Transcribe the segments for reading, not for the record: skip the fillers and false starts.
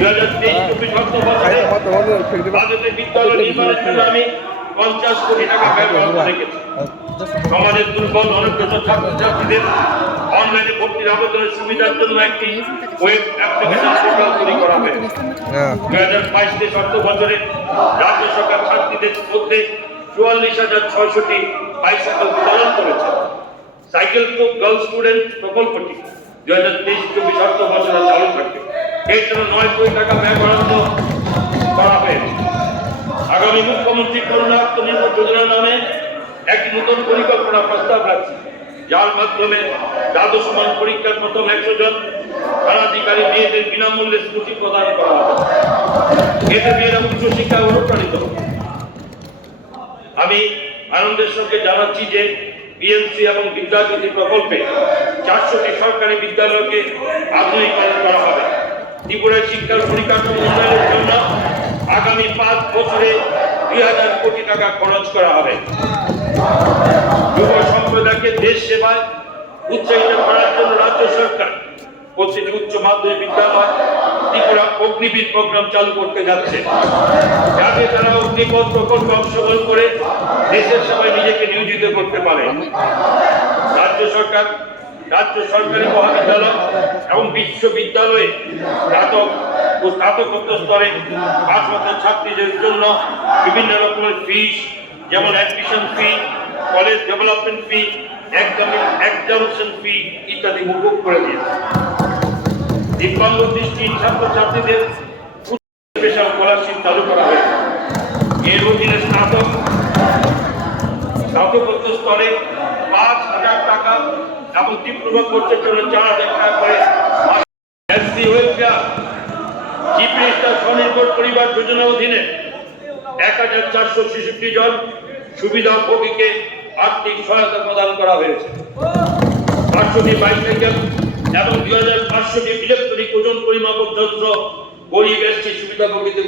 2023-24 অর্থবছরে বাজেটে বিদ্যালয় নির্মাণের জন্য আমি 50 কোটি টাকা ব্যয় বরাদ্দ রেখেছি। সমাজের দুর্বল অনগ্রসর ছাত্রছাত্রীদের অনলাইনে ভর্তির আবেদনের সুবিধার জন্য একটি ওয়েব অ্যাপ্লিকেশন পোর্টাল তৈরি করা হয়েছে। 2022-23 অর্থবছরে রাজ্য সরকার ছাত্রীদের মধ্যে 44,600টি বাইসাইকেল বিতরণ করেছে। সাইকেল টু গার্ল স্টুডেন্ট প্রকল্পটি 2023-24 অর্থবছরে চালু থাকবে। এর জন্য 9 কোটি টাকা ব্যয় বরাদ্দ করা হয়েছে। আগামী মুখ্যমন্ত্রী করোনা আত্মনির্ভর যোজনা নামে একটি নতুন পরিকল্পনা প্রস্তাব রাখছে, যার মাধ্যমে দ্বাদশ মান পরীক্ষার প্রথম 100 জন স্থানাধিকারী মেয়েদের বিনামূল্যে স্কুটি প্রদান করা হবে। এতে মেয়েরা উচ্চশিক্ষায় অনুপ্রাণিত হবে। আমি আনন্দের সঙ্গে জানাচ্ছি যে বিএমসি এবং বিদ্যাজ্যোতি প্রকল্পে 400টি সরকারি বিদ্যালয়কে আধুনিকরণ করা হবে। ত্রিপুরায় শিক্ষার পরিকাঠামো উন্নয়নের জন্য আগামী 5 বছরে 2000 কোটি টাকা খরচ করা হবে। যুব সম্প্রদায়কে দেশ সেবায় উৎসাহিত করার জন্য রাজ্য সরকার প্রতিটি উচ্চ মাধ্যমিক বিদ্যালয় ত্রিপুরা অগ্নিবীর প্রোগ্রাম চালু করতে যাচ্ছে, যাতে তারা অগ্নিপথ প্রকল্পে অংশগ্রহণ করে দেশের সেবায় নিজেকে নিয়োজিত করতে পারে। রাজ্য সরকারি মহাবিদ্যালয় এবং বিশ্ববিদ্যালয়ে স্নাতক ও স্নাতকোত্তর স্তরে পাঠরত ছাত্রীদের জন্য বিভিন্ন রকমের ফিস, যেমন অ্যাডমিশন ফি, কলেজ ডেভেলপমেন্ট ফি, এক্সামিনেশন ফি ইত্যাদি মুকুব করে দিয়েছে। দিব্যাঙ্গ দৃষ্টিহীন ছাত্রছাত্রীদের স্পেশাল স্কলারশিপ চালু করা হয়েছে। এর অধীনে স্নাতকোত্তর স্তরে 5,000 টাকা এবং ডিপ্লোমা কোর্সের জন্য 4,000 টাকা করে। চিফ মিনিস্টার স্বনির্ভর পরিবার যোজনার অধীনে 1,466 জন সুবিধাভোগীকে আর্থিক সহায়তা প্রদান করা হয়েছে। 500টি বাইসাইকেল এবং 2,500টি ইলেকট্রনিক ওজন পরিমাপক যন্ত্র গরিব এসটি সুবিধাভোগীদের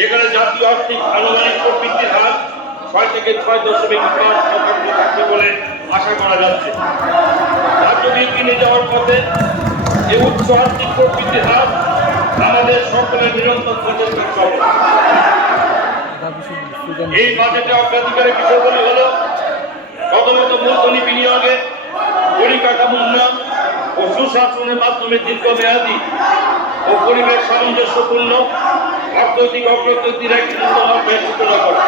যেখানে জাতীয় আর্থিক আনুমানিক প্রবৃদ্ধির হার 6 থেকে 6.5% থাকবে বলে আশা করা যাচ্ছে। রাজ্য বিএনপি যাওয়ার পথে এই উচ্চ আর্থিক প্রবৃদ্ধির হার আমাদের সকলের নিরন্তর প্রচেষ্টার সফল। এই বাজেটে অগ্রাধিকারের বিষয়গুলি হল প্রথমত মূলধনী বিনিয়োগে পরিকাঠামো উন্নয়ন ও সুশাসনের মাধ্যমে দীর্ঘমেয়াদী ও পরিবেশ সামঞ্জস্যপূর্ণ অর্থনৈতিক অগ্রগতির একটি নতুন অধ্যায় সূচনা করা।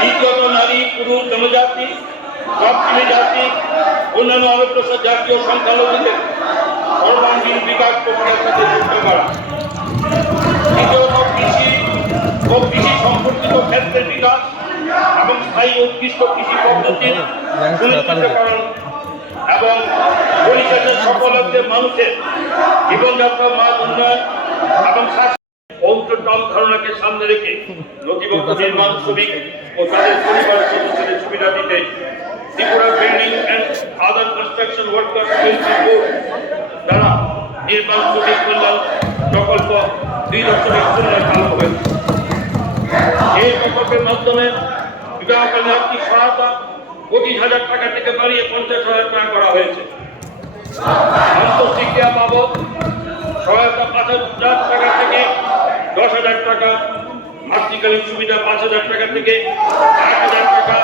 দ্বিতীয়ত নারী, পুরুষ, জনজাতি, তফসিলি জাতি, অন্যান্য অনগ্রসর জাতীয় সংখ্যালঘুদের সর্বাঙ্গীন বিকাশ প্রক্রিয়ার সাথে যুক্ত করা। তৃতীয়ত কৃষি ও কৃষি সম্পর্কিত ক্ষেত্রের বিকাশ এবং স্থায়ী উৎকৃষ্ট কৃষি পদ্ধতির সুনিশ্চিতকরণ এবং পরিশেষে সকল মানুষের জীবনযাত্রা মান উন্নয়ন এবং অন্তর্দম ধারণাকে সামনে রেখে নথিভুক্ত নির্মাণ শ্রমিক ও তাদের পরিবারের সদস্যদের সুবিধা দিতে Tripura building and other construction workers welfare board দ্বারা নির্মাণ শ্রমিক কল্যাণ প্রকল্প 2.0 চালু হয়েছে। এই প্রকল্পের মাধ্যমে বিবাহকালীন আর্থিক সহায়তা 25,000 টাকা থেকে বাড়িয়ে 50,000 টাকা করা হয়েছে। আন্তঃশিক্ষা বাবদ সহায়তা 5,000 টাকা থেকে 10,000 টাকা, মাতৃকালীন সুবিধা 5,000 টাকা থেকে 8,000 টাকা,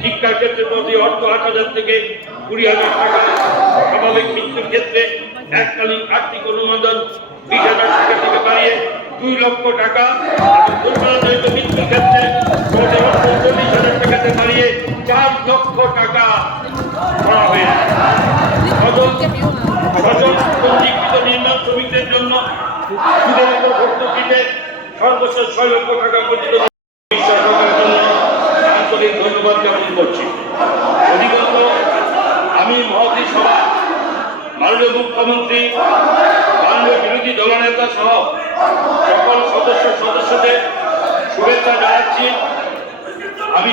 শিক্ষার ক্ষেত্রে প্রতি অর্থ 8,000 থেকে 20,000 টাকা, স্বাভাবিক মৃত্যুর ক্ষেত্রে এককালীন আর্থিক অনুমোদন 20,000 টাকা থেকে বাড়িয়ে 2 লক্ষ টাকা, দুর্ঘটনাজনিত মৃত্যুর ক্ষেত্রে 40,000 পঞ্জীকৃত নির্মাণ শ্রমিকদের জন্য সুদের উপর ভর্তুকিতে সর্বশেষ 6 লক্ষ টাকা পর্যন্ত বিশ্বাস করার জন্য আন্তরিক ধন্যবাদ জ্ঞাপন করছি। অধিকন্ত আমি মহতী সভা, মাননীয় মুখ্যমন্ত্রী, মাননীয় বিরোধী দলনেতা সহ সকল সদস্যদের শুভেচ্ছা জানাচ্ছি। আমি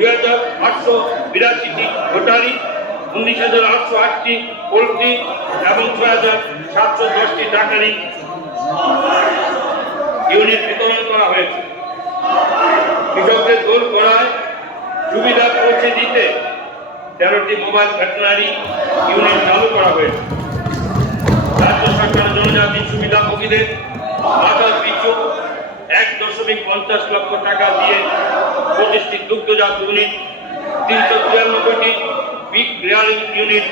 2882টি ভোটারি, 19,808টি পোল্ট্রি এবং 6,710টি ডাকারি ইউনিট বিতরণ করা হয়েছে। কৃষকদের দোল করায় সুবিধা পৌঁছে দিতে 13টি মোবাইল ভেটেরিনারি ইউনিট চালু করা হয়েছে। রাজ্য সরকার জনজাতি সুবিধাভোগীদের মাথা পিছু 1.50 লক্ষ টাকা দিয়ে 25টি দুগ্ধজাত ইউনিট, 393টি পিগ রিয়ারিং ইউনিট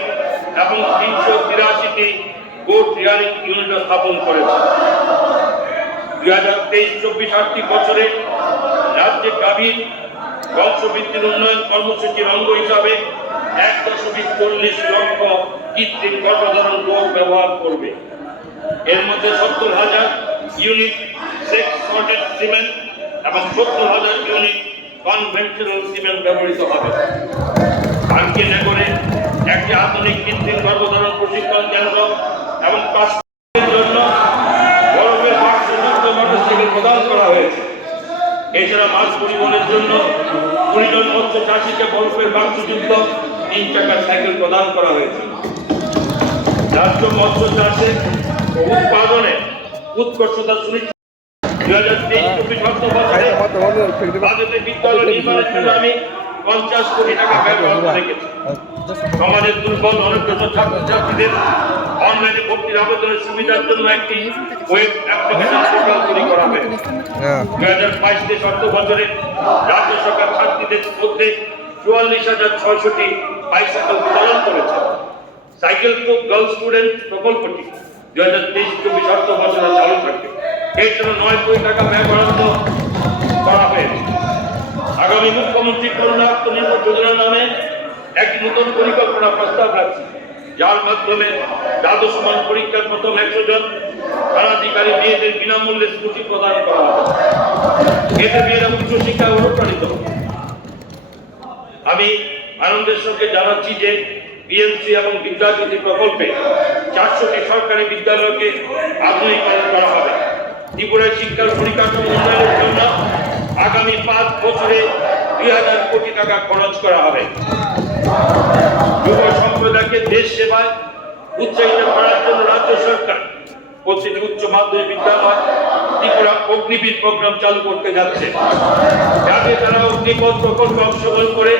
এবং 383টি গোট রিয়ারিং ইউনিট স্থাপন করেছে। 2023-24 আর্থিক বছরে রাজ্যে গাভীর বংশবৃদ্ধির উন্নয়ন কর্মসূচির অঙ্গ হিসাবে 1.40 লক্ষ কৃত্রিম গর্ভধারণ গোট ব্যবহার করবে। এর মধ্যে 70,000 ইউনিট সেক্স সর্টেড সিমেন্ট এবং 70,000 ইউনিট কনভেনশনাল সিমেন্ট ব্যবহৃত হবে। কাঙ্কিনগরে একটি আধুনিক কৃত্রিম গর্ভধারণ প্রশিক্ষণ কেন্দ্র এবং পাঁচের জন্য বরফের বাক্সযুক্ত মোটরসাইকেল প্রদান করা হয়েছে। এছাড়া মাছ পরিবহনের জন্য 20 জন মৎস্য চাষীকে বরফের বাক্সযুক্ত 3 চাকার সাইকেল প্রদান করা হয়েছে। রাজ্য মৎস্য চাষে উৎপাদনে উৎকর্ষতা সুনিশ্চিত 2023-24 অর্থ বছরে বাজেটে বিদ্যালয় নির্মাণের জন্য আমি 50 কোটি টাকা ব্যবহার রেখেছি। সমাজের দুর্বল অনগ্রসর ছাত্রছাত্রীদের অনলাইনে ভর্তির আবেদনের সুবিধার জন্য একটি ওয়েব অ্যাপ্লিকেশন পোর্টাল তৈরি করা হয়েছে। 2022-23 অর্থ বছরে রাজ্য সরকার ছাত্রীদের মধ্যে 44,600টি বাইসাইকেল প্রদান করেছে। সাইকেল টু গার্ল স্টুডেন্ট প্রকল্পটি 2023-24 অর্থ বছরে চালু থাকবে। এর জন্য 9 কোটি টাকা ব্যয় বরাদ্দ করা হয়েছে। আগামী মুখ্যমন্ত্রী করোনা আত্মনির্ভর যোজনার নামে একটি নতুন পরিকল্পনা প্রস্তাব রাখছে, যার মাধ্যমে দ্বাদশ মান পরীক্ষার প্রথম 100 জন স্থানাধিকারী মেয়েদের বিনামূল্যে স্কুটি প্রদান করা হবে। এতে মেয়েরা উচ্চশিক্ষায় অনুপ্রাণিত হবে। আমি আনন্দের সঙ্গে জানাচ্ছি যে বিএমসি এবং বিদ্যাজ্যোতি প্রকল্পে 400টি সরকারি বিদ্যালয়কে আধুনিকরণ করা হবে। ত্রিপুরায় শিক্ষার পরিকাঠামো উন্নয়নের জন্য আগামী 5 বছরে 2000 কোটি টাকা খরচ করা হবে। যুব সম্প্রদায়কে দেশ সেবায় উৎসাহিত করার জন্য রাজ্য সরকার প্রতিটি উচ্চ মাধ্যমিক বিদ্যালয় ত্রিপুরা অগ্নিবীর প্রোগ্রাম চালু করতে যাচ্ছে, যাতে তারা অগ্নিপথ প্রকল্পে অংশগ্রহণ করে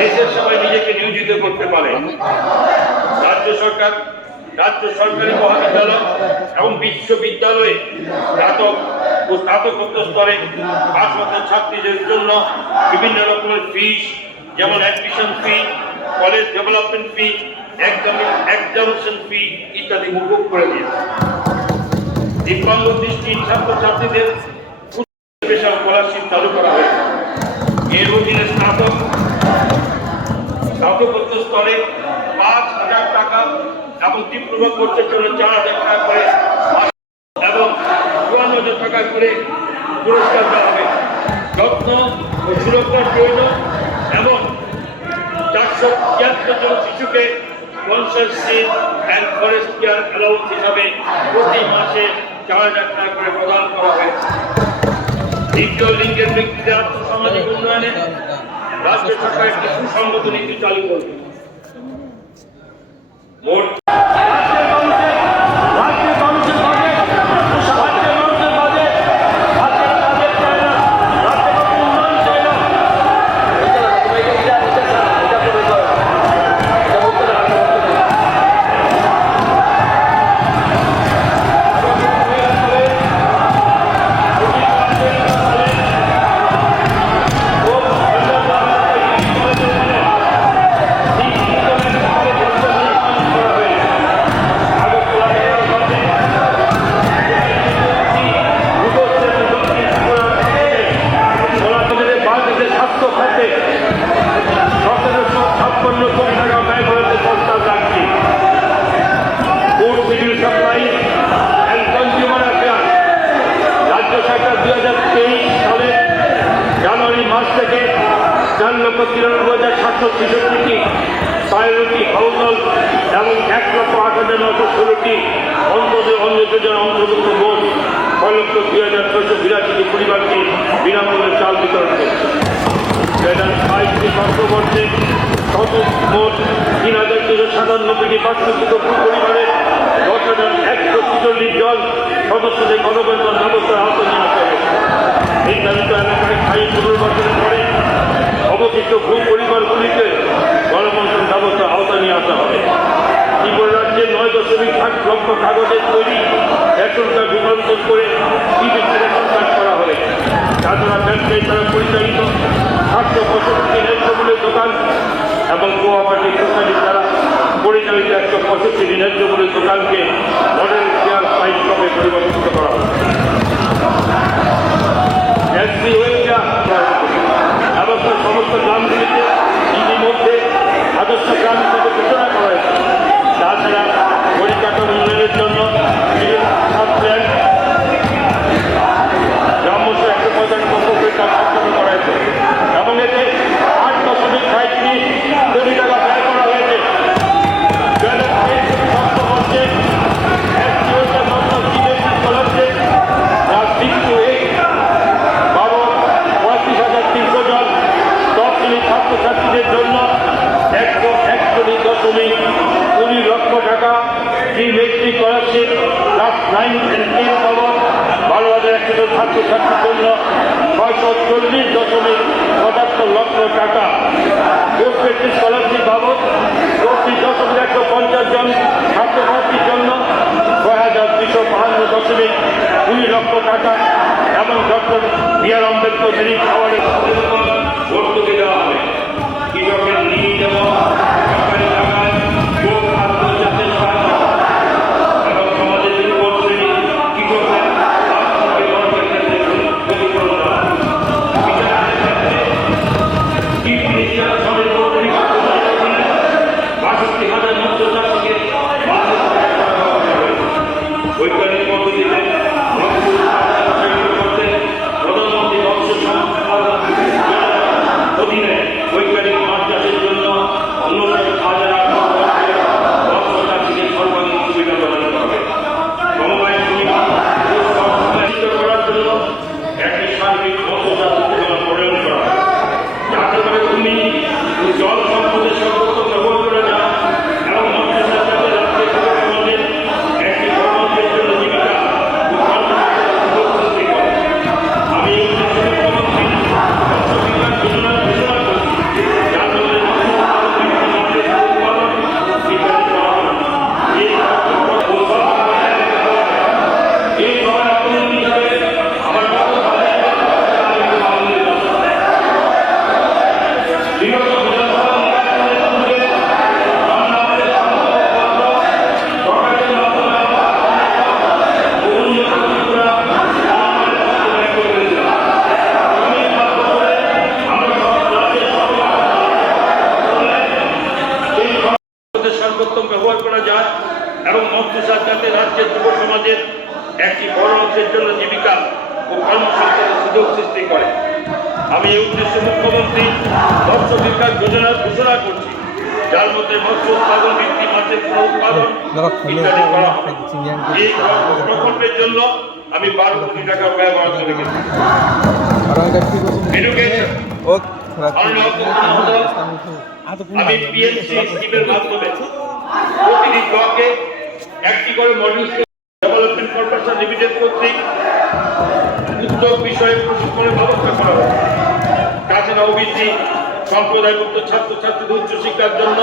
দেশের সেবায় নিজেকে নিয়োজিত করতে পারে। রাজ্য সরকারি মহাবিদ্যালয় এবং বিশ্ববিদ্যালয়ে স্নাতক ও স্নাতকোত্তর স্তরে পাঠরত ছাত্রীদের জন্য বিভিন্ন রকমের ফিস, যেমন অ্যাডমিশন ফি, কলেজ ডেভেলপমেন্ট ফি, এক্সামিনেশন ফি ইত্যাদি মুকুব করে দিয়েছে। দিব্যাঙ্গ দৃষ্টিহীন ছাত্রছাত্রীদের স্পেশাল স্কলারশিপ চালু করা হয়েছে। এর অধীনে স্নাতকোত্তর স্তরে 5,000 টাকা এবং ডিপ্লোমা কোর্সের জন্য 4,000 টাকা করে এবং 54,000 টাকা করে পুরস্কার দেওয়া হবে। যত্ন ও সুরক্ষার প্রয়োজন এবং 473 জন শিশুকে consciousness and forest care allowance হিসাবে প্রতি মাসে 4,000 টাকা করে প্রদান করা হয়েছে। দ্বিতীয় লিঙ্গের ব্যক্তিদের আর্থসামাজিক উন্নয়নে রাজ্য সরকার একটি সুসংগত নীতি চালু করবে। মোট 763টি, 16টি হাউজল এবং 1,08,916টি অন্তর্জল অন্য যোজনা অন্তর্ভুক্ত মোট 6,02,682টি পরিবারকে বিনামূল্যে চাল বিতরণ করছে। 2022 অর্থবর্ষে মোট 3,397টি বাস্তুকৃত পরিবারের 10,146 জন সদস্যদের গণবেতন ব্যবস্থার আওতায় নিয়ে আসা হয়েছে। নির্ধারিত এলাকায় স্থায়ী পুনর্বাসনের পরে অবশিষ্ট ভূ পরিবারগুলিকে গণবন্টন ব্যবস্থার আওতায় নিয়ে আসা হবে। ত্রিপুরা রাজ্যে 9.8 লক্ষ কাগজের তৈরি রেশন কার্ড রূপান্তর করে রেশন কার্ড করা হবে। তাছাড়া ব্যবসায়ী দ্বারা পরিচালিত 765টি ন্যায্যমূল্যের দোকান এবং কোঅপারেটিভ সোসাইটির দ্বারা পরিচালিত 165টি ন্যায্যমূল্যের দোকানকে মডেল কেয়ার সাইট শপে পরিবর্তিত করা হবে। ব্যবস্থার সমস্ত গ্রামগুলিতে ইতিমধ্যে আদর্শ গ্রাম হিসেবে ঘোষণা করা হয়েছে। তাছাড়া পরিকাঠামো উন্নয়নের জন্য প্ল্যান গ্রাম্য 145 প্রকল্পের কাজ সম্পন্ন করা হয়েছে এবং এতে 8.37 কোটি টাকা ব্যয় করা হয়েছে। ছাত্রছাত্রীদের জন্য 141.20 লক্ষ টাকা প্রি-মেট্রিক স্কলারশিপ ক্লাস 9 and 10 পাওয়া 12,100 ছাত্রছাত্রীর জন্য 640.75 লক্ষ টাকা পোস্ট মেট্রিক স্কলারশিপ বাবদ 34,150 জন ছাত্রছাত্রীর জন্য 6,252.2 লক্ষ টাকা এবং ডক্টর বি.আর. আম্বেদকর মেরিট অ্যাওয়ার্ডের ভর্তুকি দেওয়া হবে। কৃষকের ঋণ দেওয়া সরকারি টাকায় আত্মহত্যাতে সাহায্য এবং সমাজের দুর্বল শ্রেণী কৃষকের আর্থিক ক্ষেত্রে ক্ষতিপূরণ দেওয়া। বিচারের ক্ষেত্রে চিফ মিনিস্টার স্বনির্ভর 62,000 মৎস্য চাষীকে বৈজ্ঞানিক পদ্ধতিতে প্রধানমন্ত্রী মৎস্য সম্পদ অধীনে বৈজ্ঞানিক মাছ চাষের জন্য 59,000 মৎস্য চাষীকে সর্বাধিক সুবিধা প্রদান করা হবে। সমবায় সমিতি করার জন্য একটি সার্বিক মৎস্য চাষ যোজনা প্রণয়ন করা হবে, যাতে করে ভূমি ও জল সম্পদের সর্বোত্তম ব্যবহার করা যায় এবং মৎস্য চাষ যাতে রাজ্যের সমাজের একটি কর্মসূচির জন্য জীবিকা ও কর্মসংস্থানের সুযোগ সৃষ্টি করে। আমি এই মুখ্যমন্ত্রী মৎস্য বিকাশ যোজনার ঘোষণা করছি, যার ফলে মৎস্য উৎপাদন ইত্যাদি করা হবে। এই অবলম্বন হিসাবে আমার সর্বোত্তম ব্যবহার করা যায় এবং মৎস্য চাষ যাতে রাজ্যের যুব সমাজের একটি বড় অংশের জন্য জীবিকা ও কর্মসংস্থানের সুযোগ সৃষ্টি করে। আমি এই উদ্দেশ্যে মুখ্যমন্ত্রী মৎস্য বিকাশ যোজনার ঘোষণা করছি, যার মধ্যে মৎস্য উৎপাদন বৃদ্ধি, মাছের পুনরুৎপাদন ইত্যাদি করা হবে। এই প্রকল্পের জন্য আমি 12 কোটি টাকা ব্যয় বরাদ্দ রেখেছি। আমি পিএমসি স্কিমের মাধ্যমে প্রতিটি ব্লকে একটি করে মডিউল ডেভেলপমেন্ট কর্পোরেশন লিমিটেড কর্তৃক উদ্যোগ বিষয়ে প্রশিক্ষণের ব্যবস্থা করা হবে। তাছাড়া ওবিসি সম্প্রদায়ভুক্ত ছাত্রছাত্রীদের উচ্চশিক্ষার জন্য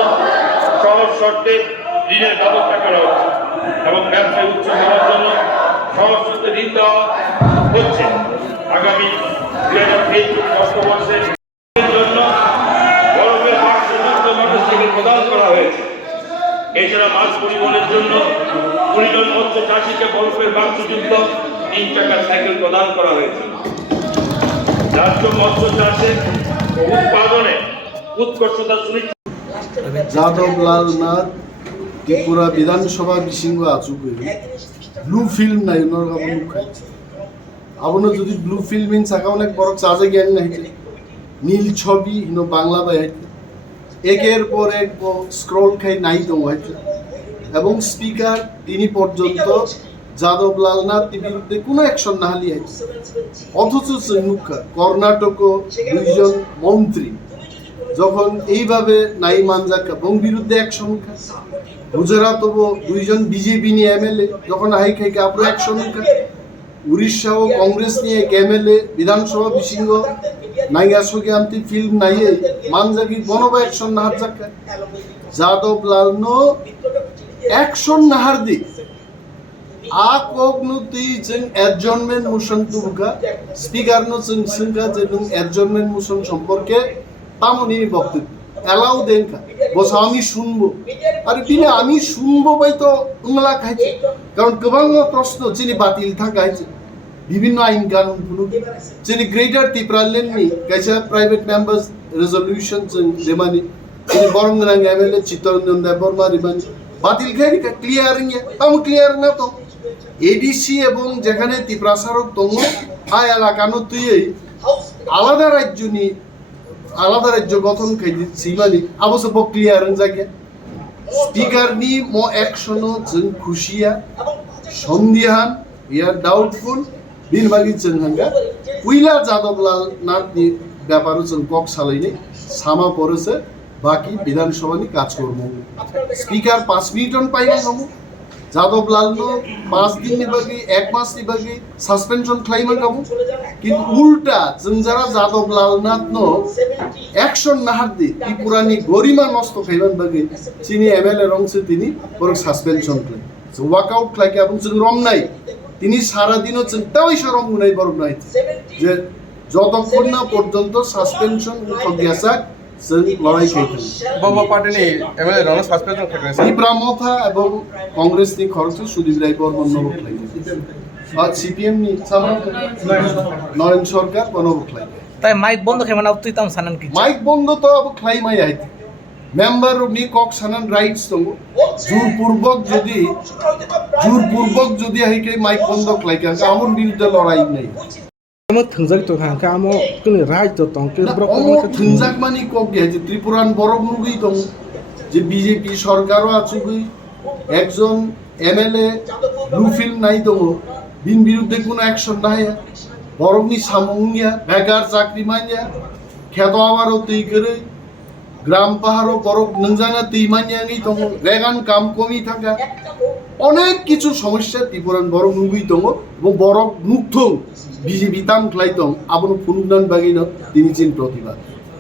সহজ শর্তে ঋণের ব্যবস্থা করা হচ্ছে এবং ব্যবসায় উচ্চ হওয়ার জন্য সহজ শর্তে ঋণ দেওয়া হচ্ছে। আগামী 2023 অর্থবর্ষের জন্য বরফের বাক্সযুক্ত মোটরসাইকেল প্রদান করা হয়েছে। এছাড়া মাছ পরিবহনের জন্য 20 জন মৎস্য চাষীকে বরফের বাক্সযুক্ত 3 চাকার সাইকেল প্রদান করা হয়েছে। রাজ্য মৎস্য চাষে ও উৎপাদনে উৎকর্ষতা সুনিশ্চিত। যাদব লাল নাথ ত্রিপুরা বিধানসভা বিশৃঙ্গ আচু ব্লু ফিল্ম নাই আপনার যদি ব্লু ফিল্ম ইন সাকা অনেক বড় চার্জে জ্ঞান নাই নীল ছবি বাংলা বাই একের পর এক স্ক্রল খাই নাই তো হয়েছে এবং স্পিকার তিনি পর্যন্ত যাদব লালনাথ বিরুদ্ধে কোনো অ্যাকশন না হালি আছে অথচ কর্ণাটক দুইজন মন্ত্রী যখন এইভাবে নাই মানজাকা এবং বিরুদ্ধে অ্যাকশন খায় গুজরাট দুইজন বিজেপি নিয়ে এমএলএ যখন হাই খাইকে আপনার অ্যাকশন খায় উড়িষ্যা ও কংগ্রেস নিয়ে এক এমএলএ বিধানসভা বিশৃঙ্গ নাইগাসকে আনতে ফিল্ম নাইয়ে মানজাকি বনবা অ্যাকশন নাহার জাকা যাদব লালনো অ্যাকশন নাহার দি আকগ্নুতি जों एडजर्नमेंट मोशन तुबुका स्पीकार नो जों सिंगा जों एडजर्नमेंट मोशन সম্পর্কে তামনি বক্তব্য এলাও দেন কা বস আমি শুনবো আর তিনি আমি শুনবো বাই তো উংলা খাইছে কারণ গোবাং প্রশ্ন যিনি বাতিল থাকাইছে বিভিন্ন আইন কানুন ফুলু যিনি গ্রেটার ত্রিপুরালেন্ডনি কাইসা প্রাইভেট মেম্বার্স রেজলিউশন जों যেমানি তিনি বরংরাং এমএলএ চিত্তরঞ্জন দেববর্মা রিবানি বাতিল খাই ক্লিয়ার নিয়ে তাম ক্লিয়ার না তো এডিসি এবং যেখানে ত্রিপ্রাসারক তঙ্গ হাই এলাকানো তুই আলাদা রাজ্য গঠন খাই সিমানি আবশ্য ক্লিয়ার জায়গা স্পিকার নি মো অ্যাকশন जों খুশিয়া সন্দিহান ইয়ার ডাউটফুল বিনবাগি जों হাঙ্গা কুইলা যাদবলাল নাথনি ব্যাপারও जों কক সালাইনি সামা পড়েছে বাকি বিধানসভানি কাজকর্ম স্পিকার 5 মিনিট পাইবা হামু যাদব লালনো 5 দিন নিবাগি 1 মাস নিবাগি সাসপেনশন ক্লাইমা কামু কিন্তু উল্টা जों যারা যাদব লালনাথ নো অ্যাকশন নাহার দি ত্রিপুরানি গরিমা নষ্ট খাইবান বাগি চিনি এমএলএ রংসে তিনি পরে সাসপেনশন ক্লাইম সো ওয়াকআউট ক্লাইকে এবং जों রম নাই তিনি সারা দিনও চিন্তাই সরম নাই বরং নাই যে যতক্ষণ না পর্যন্ত সাসপেনশন গেছা जों লড়াই খাইতাম বাবা পার্টিনি এমএলএ রন সাসপেনশন খাইছে ত্রিপুরামথা এবং কংগ্রেসনি খরচ সুদীপ রায় বর্মন নবক লাগে আর সিপিএম নি নরেন সরকার বনবক লাগে তাই মাইক বন্ধ খাই মানে তুই তাম সানান কি মাইক বন্ধ তো আব ক্লাইমাই আইতে মেম্বার নি কক সানান রাইটস তো জোরপূর্বক যদি আইকে মাইক বন্ধ ক্লাইকা আমন বিরুদ্ধে লড়াই নাই Kamu thungjak to khang kamu kuni right to tong ke brok অমক থিনজাক মানি কক গে যে ত্রিপুরান বড় মুগি তো যে বিজেপি সরকারও আছে গই একজন এমএলএ ব্লু ফিল্ম নাই তো বিন বিরুদ্ধে কোনো অ্যাকশন নাই বরংনি সামুঙ্গিয়া বেকার চাকরি মানিয়া খেত আবারও তুই করে গ্রাম পাহাড়ও বরফ নংজানা তুই মানিয়া নেই তো রেগান কাম কমি থাকা অনেক কিছু সমস্যা ত্রিপুরান বড় মুগি তো এবং বরফ মুগ্ধ বিজেপি তাম ক্লাইতং আবনো ফুনুদান বাগিন তিনি চিন প্রতিবাদ